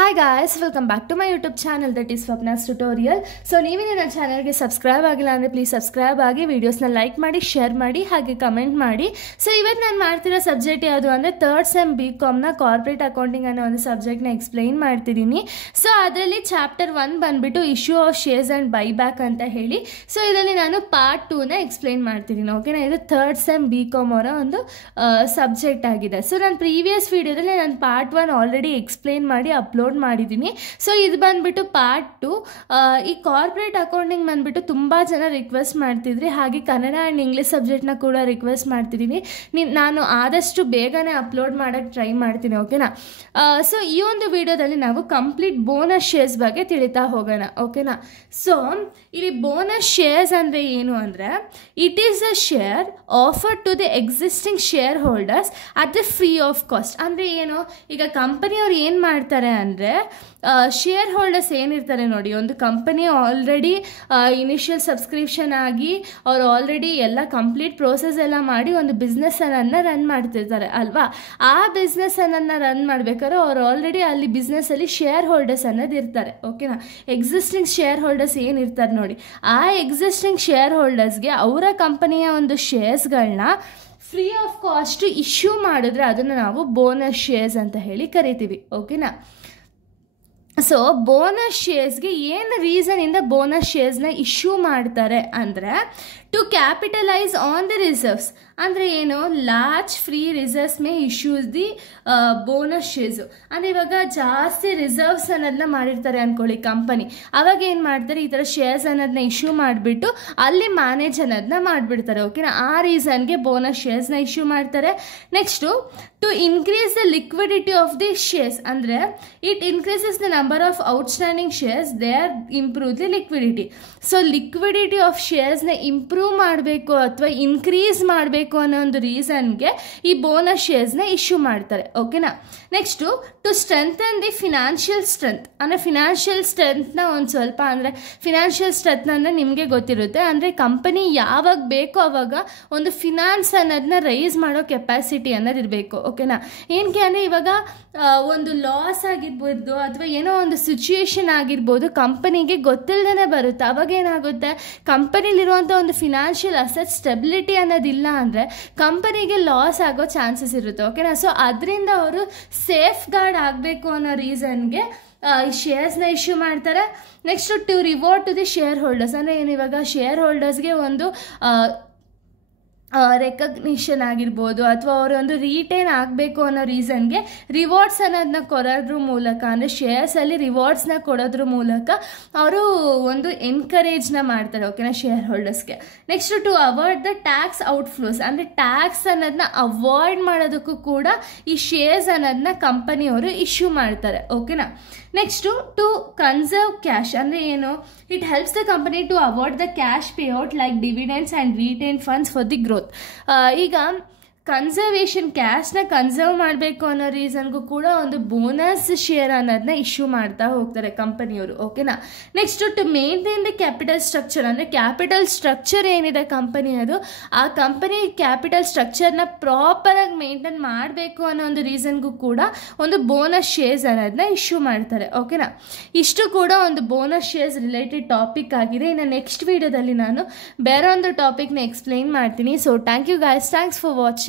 Hi guys, welcome back to my YouTube channel that is Swapna's Tutorial. So ನೀವು ನನ್ನ ಚಾನೆಲ್ಗೆ subscribe ಆಗಿಲ್ಲ ಅಂದರೆ ಪ್ಲೀಸ್ ಸಬ್ಸ್ಕ್ರೈಬ್ ಆಗಿ ವಿಡಿಯೋಸ್ನ ಲೈಕ್ ಮಾಡಿ ಶೇರ್ ಮಾಡಿ ಹಾಗೆ ಕಮೆಂಟ್ ಮಾಡಿ. ಸೊ ಇವತ್ತು ನಾನು ಮಾಡ್ತಿರೋ ಸಬ್ಜೆಕ್ಟ್ ಯಾವುದು ಅಂದರೆ ಥರ್ಡ್ ಸೆಮ್ BComನ ಕಾರ್ಪೊರೇಟ್ ಅಕೌಂಟಿಂಗ್ ಅನ್ನೋ ಒಂದು ಸಬ್ಜೆಕ್ಟ್ನ ಎಕ್ಸ್ಪ್ಲೈನ್ ಮಾಡ್ತಿದ್ದೀನಿ. ಸೊ ಅದರಲ್ಲಿ ಚಾಪ್ಟರ್ 1 ಬಂದುಬಿಟ್ಟು issue of shares and buyback ಅಂತ ಹೇಳಿ. ಸೊ ಇದರಲ್ಲಿ ನಾನು ಪಾರ್ಟ್ 2ನ ಎಕ್ಸ್ಪ್ಲೈನ್ ಮಾಡ್ತಿದ್ದೀನಿ. ಓಕೆನಾ, ಇದು ಥರ್ಡ್ ಸೆಮ್ BCom ಅವರ ಒಂದು ಸಬ್ಜೆಕ್ಟ್ ಆಗಿದೆ. ಸೊ ನಾನು ಪ್ರೀವಿಯಸ್ ವಿಡಿಯೋದಲ್ಲಿ ನಾನು ಪಾರ್ಟ್ 1 ಆಲ್ರೆಡಿ ಎಕ್ಸ್ಪ್ಲೈನ್ ಮಾಡಿ ಅಪ್ಲೋಡ್ ಮಾಡಿದ್ದೀನಿ. ಸೊ ಇದು ಬಂದ್ಬಿಟ್ಟು ಪಾರ್ಟ್ 2. ಈ ಕಾರ್ಪೊರೇಟ್ ಅಕೌಂಟಿಂಗ್ ಬಂದ್ಬಿಟ್ಟು ತುಂಬ ಜನ ರಿಕ್ವೆಸ್ಟ್ ಮಾಡ್ತಿದ್ರಿ, ಹಾಗೆ ಕನ್ನಡ ಆ್ಯಂಡ್ ಇಂಗ್ಲೀಷ್ ಸಬ್ಜೆಕ್ಟ್ನ ಕೂಡ ರಿಕ್ವೆಸ್ಟ್ ಮಾಡ್ತಿದ್ದೀನಿ. ನಾನು ಆದಷ್ಟು ಬೇಗನೆ ಅಪ್ಲೋಡ್ ಮಾಡೋಕ್ಕೆ ಟ್ರೈ ಮಾಡ್ತೀನಿ. ಓಕೆನಾ, ಸೊ ಈ ಒಂದು ವಿಡಿಯೋದಲ್ಲಿ ನಾವು ಕಂಪ್ಲೀಟ್ ಬೋನಸ್ ಶೇರ್ಸ್ ಬಗ್ಗೆ ತಿಳಿತಾ ಹೋಗೋಣ. ಓಕೆನಾ, ಸೊ ಇಲ್ಲಿ ಬೋನಸ್ ಶೇರ್ಸ್ ಅಂದರೆ ಏನು ಅಂದರೆ it is a share offer to the existing shareholders at the free of cost. ಅಂದರೆ ಏನು, ಈಗ ಕಂಪನಿಯವ್ರು ಏನು ಮಾಡ್ತಾರೆ ಅಂದರೆ ಶೇರ್ ಹೋಲ್ಡರ್ಸ್ ಏನಿರ್ತಾರೆ ನೋಡಿ, ಒಂದು ಕಂಪನಿ ಆಲ್ರೆಡಿ ಇನಿಷಿಯಲ್ ಸಬ್ಸ್ಕ್ರಿಪ್ಷನ್ ಆಗಿ ಅವ್ರು ಆಲ್ರೆಡಿ ಎಲ್ಲ ಕಂಪ್ಲೀಟ್ ಪ್ರೋಸೆಸ್ ಎಲ್ಲ ಮಾಡಿ ಒಂದು ಬಿಸ್ನೆಸ್ಸನ್ನು ರನ್ ಮಾಡ್ತಿರ್ತಾರೆ ಅಲ್ವಾ. ಆ ಬಿಸ್ನೆಸ್ಸನ್ನು ರನ್ ಮಾಡಬೇಕಾದ್ರೆ ಅವ್ರು ಆಲ್ರೆಡಿ ಅಲ್ಲಿ ಬಿಸ್ನೆಸ್ಸಲ್ಲಿ ಶೇರ್ ಹೋಲ್ಡರ್ಸ್ ಅನ್ನೋದು ಇರ್ತಾರೆ. ಓಕೆನಾ, ಎಕ್ಸಿಸ್ಟಿಂಗ್ ಶೇರ್ ಹೋಲ್ಡರ್ಸ್ ಏನಿರ್ತಾರೆ ನೋಡಿ, ಆ ಎಕ್ಸಿಸ್ಟಿಂಗ್ ಶೇರ್ ಹೋಲ್ಡರ್ಸ್ಗೆ ಅವರ ಕಂಪನಿಯ ಒಂದು ಶೇರ್ಸ್ಗಳನ್ನ ಫ್ರೀ ಆಫ್ ಕಾಸ್ಟ್ ಇಶ್ಯೂ ಮಾಡಿದ್ರೆ ಅದನ್ನು ನಾವು ಬೋನಸ್ ಶೇರ್ಸ್ ಅಂತ ಹೇಳಿ ಕರಿತೀವಿ. ಓಕೆನಾ, ಸೊ ಬೋನಸ್ ಶೇರ್ಸ್ಗೆ ಏನು ರೀಸನಿಂದ ಬೋನಸ್ ಶೇರ್ಸ್ನ ಇಶ್ಯೂ ಮಾಡ್ತಾರೆ ಅಂದರೆ to capitalise on the reserves. ಅಂದರೆ ಏನು, large free reserves may issues the bonus shares. ಅಂದರೆ ಇವಾಗ ಜಾಸ್ತಿ ರಿಸರ್ವ್ಸ್ ಅನ್ನೋದನ್ನ ಮಾಡಿರ್ತಾರೆ ಅಂದ್ಕೊಳ್ಳಿ ಕಂಪನಿ, ಅವಾಗ ಏನು ಮಾಡ್ತಾರೆ, ಈ ಥರ ಶೇರ್ಸ್ ಅನ್ನೋದನ್ನ ಇಶ್ಯೂ ಮಾಡಿಬಿಟ್ಟು ಅಲ್ಲಿ ಮ್ಯಾನೇಜ್ ಅನ್ನೋದನ್ನ ಮಾಡಿಬಿಡ್ತಾರೆ. ಓಕೆನಾ, ಆ ರೀಸನ್ಗೆ ಬೋನಸ್ ಶೇರ್ಸ್ನ ಇಶ್ಯೂ ಮಾಡ್ತಾರೆ. Next to increase the liquidity of the shares, ಅಂದರೆ it increases the number of outstanding shares, they are improve the liquidity. So liquidity of ಶೇರ್ಸ್ನ ಇಂಪ್ರೂವ್ ಮಾಡಬೇಕು ಅಥವಾ ಇನ್ಕ್ರೀಸ್ ಮಾಡಬೇಕು ಅನ್ನೋ ಒಂದು ರೀಸನ್ಗೆ ಈ ಬೋನಸ್ ಶೇರ್ಸ್ನ ಇಶ್ಯೂ ಮಾಡ್ತಾರೆ. ಓಕೆನಾ, next to strengthen the financial strength. ಅಂದರೆ ಫಿನಾನ್ಷಿಯಲ್ ಸ್ಟ್ರೆಂತ್ನ ಒಂದು ಸ್ವಲ್ಪ, ಅಂದರೆ ಫಿನಾನ್ಷಿಯಲ್ ಸ್ಟ್ರೆಂತ್ ಅಂದರೆ ನಿಮಗೆ ಗೊತ್ತಿರುತ್ತೆ, ಅಂದರೆ ಕಂಪನಿ ಯಾವಾಗ ಬೇಕೋ ಆವಾಗ ಒಂದು ಫಿನಾನ್ಸ್ ಅನ್ನೋದನ್ನ ರೈಸ್ ಮಾಡೋ ಕೆಪಾಸಿಟಿ ಅನ್ನೋದು ಇರಬೇಕು. ಓಕೆನಾ, ಏನಕ್ಕೆ ಅಂದರೆ ಇವಾಗ ಒಂದು ಲಾಸ್ ಆಗಿರ್ಬೋದು ಅಥವಾ ಏನೋ ಒಂದು ಸಿಚುಯೇಷನ್ ಆಗಿರ್ಬೋದು ಕಂಪನಿಗೆ ಗೊತ್ತಿಲ್ಲದೇ ಬರುತ್ತೆ. ಅವಾಗ ಏನಾಗುತ್ತೆ, ಕಂಪನಿಲಿರುವಂಥ ಒಂದು ಫಿನಾನ್ಷಿಯಲ್ ಅಸೆಟ್ ಸ್ಟೆಬಿಲಿಟಿ ಅನ್ನೋದಿಲ್ಲ ಅಂದರೆ ಕಂಪನಿಗೆ ಲಾಸ್ ಆಗೋ ಚಾನ್ಸಸ್ ಇರುತ್ತೆ. ಓಕೆನಾ, ಸೊ ಅದರಿಂದ ಅವರು ಸೇಫ್ ಗಾರ್ಡ್ ಆಗಬೇಕು ಅನ್ನೋ ರೀಸನ್ಗೆ ಶೇರ್ಸ್ನ ಇಶ್ಯೂ ಮಾಡ್ತಾರೆ. Next to reward to the shareholders. ಅಂದರೆ ಏನು, ಇವಾಗ ಶೇರ್ ಹೋಲ್ಡರ್ಸ್ಗೆ ಒಂದು ರೆಕಗ್ನಿಷನ್ ಆಗಿರ್ಬೋದು ಅಥವಾ ಅವರು ಒಂದು ರೀಟೈನ್ ಆಗಬೇಕು ಅನ್ನೋ ರೀಸನ್ಗೆ ರಿವಾರ್ಡ್ಸ್ ಅನ್ನೋದನ್ನ ಕೊಡೋದ್ರ ಮೂಲಕ, ಅಂದರೆ ಶೇರ್ಸಲ್ಲಿ ರಿವಾರ್ಡ್ಸ್ನ ಕೊಡೋದ್ರ ಮೂಲಕ ಅವರು ಒಂದು ಎನ್ಕರೇಜ್ನ ಮಾಡ್ತಾರೆ. ಓಕೆನಾ, ಶೇರ್ ಹೋಲ್ಡರ್ಸ್ಗೆ. Next to avoid the tax outflows. ಅಂದರೆ ಟ್ಯಾಕ್ಸ್ ಅನ್ನೋದನ್ನ ಅವಾಯ್ಡ್ ಮಾಡೋದಕ್ಕೂ ಕೂಡ ಈ ಶೇರ್ಸ್ ಅನ್ನೋದನ್ನ ಕಂಪನಿಯವರು ಇಶ್ಯೂ ಮಾಡ್ತಾರೆ. ಓಕೆನಾ, ನೆಕ್ಸ್ಟು ಟು ಕನ್ಸರ್ವ್ ಕ್ಯಾಶ್. ಅಂದರೆ ಏನು, it helps the company to avoid the cash payout like dividends and retain funds for the growth. ಈಗ ಕನ್ಸರ್ವೇಷನ್, ಕ್ಯಾಶ್ನ ಕನ್ಸರ್ವ್ ಮಾಡಬೇಕು ಅನ್ನೋ ರೀಸನ್ಗೂ ಕೂಡ ಒಂದು ಬೋನಸ್ ಶೇರ್ ಅನ್ನೋದನ್ನ ಇಶ್ಯೂ ಮಾಡ್ತಾ ಹೋಗ್ತಾರೆ ಕಂಪನಿಯವರು. ಓಕೆನಾ, next to maintain the capital structure. ಅಂದರೆ ಕ್ಯಾಪಿಟಲ್ ಸ್ಟ್ರಕ್ಚರ್ ಏನಿದೆ ಕಂಪನಿಯದು, ಆ ಕಂಪನಿ ಕ್ಯಾಪಿಟಲ್ ಸ್ಟ್ರಕ್ಚರ್ನ ಪ್ರಾಪರಾಗಿ ಮೇಂಟೈನ್ ಮಾಡಬೇಕು ಅನ್ನೋ ಒಂದು ರೀಸನ್ಗೂ ಕೂಡ ಒಂದು ಬೋನಸ್ ಶೇರ್ಸ್ ಅನ್ನೋದನ್ನ ಇಶ್ಯೂ ಮಾಡ್ತಾರೆ. ಓಕೆನಾ, ಇಷ್ಟು ಕೂಡ ಒಂದು ಬೋನಸ್ ಶೇರ್ಸ್ ರಿಲೇಟೆಡ್ ಟಾಪಿಕ್ ಆಗಿದೆ. ಇನ್ನು ನೆಕ್ಸ್ಟ್ ವಿಡಿಯೋದಲ್ಲಿ ನಾನು ಬೇರೆ ಒಂದು ಟಾಪಿಕ್ನ ಎಕ್ಸ್ಪ್ಲೈನ್ ಮಾಡ್ತೀನಿ. So thank you guys, thanks for watching.